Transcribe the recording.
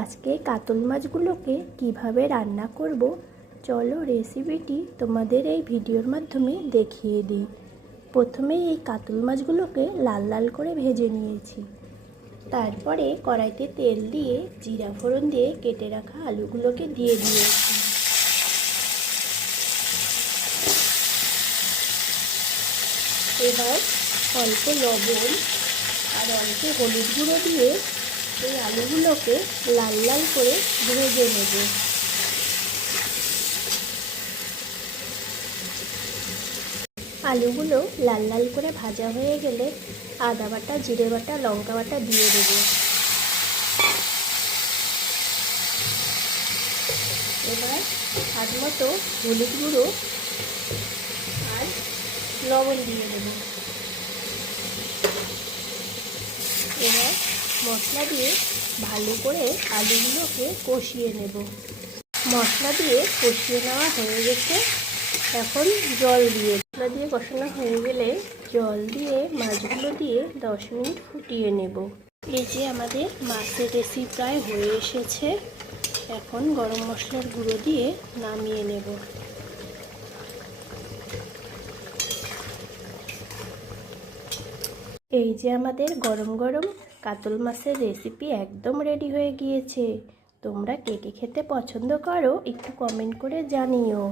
আজকে কাতল মাছগুলোকে কিভাবে রান্না করব চলো রেসিপিটি তোমাদের এই ভিডিওর মাধ্যমে দেখিয়ে দিই। প্রথমে এই কাতল মাছগুলোকে লাল লাল করে ভেজে নিয়েছি। তারপরে কড়াইতে তেল দিয়ে জিরা ফোড়ন দিয়ে কেটে রাখা আলুগুলোকে দিয়ে দিয়েছি। এবার অল্প লবণ আর অল্প হলুদ গুঁড়ো দিয়ে এই আলুগুলোকে লাল লাল করে ভেজে নেব। আলুগুলো লাল লাল করে ভাজা হয়ে গেলে আদা বাটা, জিরে বাটা, লঙ্কা বাটা দিয়ে দেব। এবার স্বাদ মতো হলুদ গুঁড়ো আর লবণ দিয়ে দেব। এবার মশলা দিয়ে ভালো করে আলুগুলোকে কষিয়ে নেব। মশলা দিয়ে কষিয়ে নেওয়া হয়ে গেছে, এখন জল দিয়ে মশলা দিয়ে কষানো হয়ে গেলে জল দিয়ে মাছগুলো দিয়ে 10 মিনিট ফুটিয়ে নেব। এই যে আমাদের মাছের রেসিপি প্রায় হয়ে এসেছে, এখন গরম মশলার গুঁড়ো দিয়ে নামিয়ে নেব। এই যে আমাদের গরম গরম কাতল মাছের রেসিপি একদম রেডি হয়ে গিয়েছে। তোমরা কে কে খেতে পছন্দ করো একটু কমেন্ট করে জানিও।